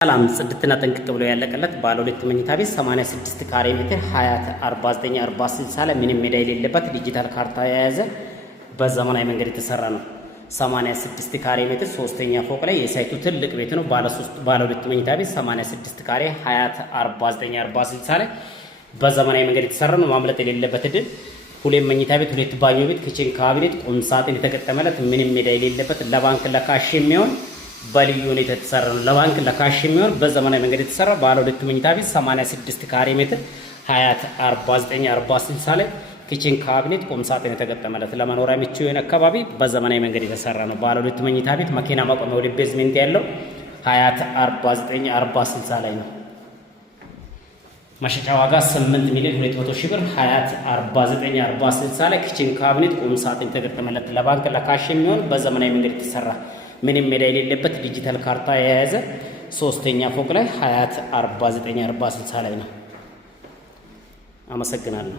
ሰላም ጽድትና ጥንቅቅ ብሎ ያለቀለት ባለ ሁለት መኝታ ቤት 86 ካሬ ሜትር ሀያት 4940 ላይ ምንም ሜዳ የሌለበት ዲጂታል ካርታ የያዘ በዘመናዊ መንገድ የተሰራ ነው። 86 ካሬ ሜትር ሶስተኛ ፎቅ ላይ የሳይቱ ትልቅ ቤት ነው። ባለ ሁለት መኝታ ቤት 86 ካሬ ሀያት 4940 ላይ በዘመናዊ መንገድ የተሰራ ነው። ማምለጥ የሌለበት ድል ሁለት መኝታ ቤት፣ ሁለት ባኞ ቤት፣ ኪችን ካቢኔት፣ ቁም ሳጥን የተገጠመለት ምንም ሜዳ የሌለበት ለባንክ ለካሽ የሚሆን በልዩ ሁኔታ የተሰራ ነው። ለባንክ ለካሽ የሚሆን በዘመናዊ መንገድ የተሰራ ባለ ሁለት መኝታ ቤት 86 ካሬ ሜትር ሀያት 4940 ላይ ኪችን ካቢኔት ቁም ሳጥን የተገጠመለት ለመኖሪያ ምቹ የሆነ አካባቢ በዘመናዊ መንገድ የተሰራ ነው። ባለ ሁለት መኝታ ቤት መኪና ማቆሚያ ወደ ቤዝሜንት ያለው ሀያት 4940 ላይ ነው። መሸጫ ዋጋ 8,200,000 ብር ሀያት 4940 ላይ ኪችን ካቢኔት ቁም ሳጥን የተገጠመለት ለባንክ ለካሽ የሚሆን በዘመናዊ መንገድ የተሰራ ምንም ሜዳ የሌለበት ዲጂታል ካርታ የያዘ ሶስተኛ ፎቅ ላይ ሀያት 4940 ላይ ነው። አመሰግናለሁ።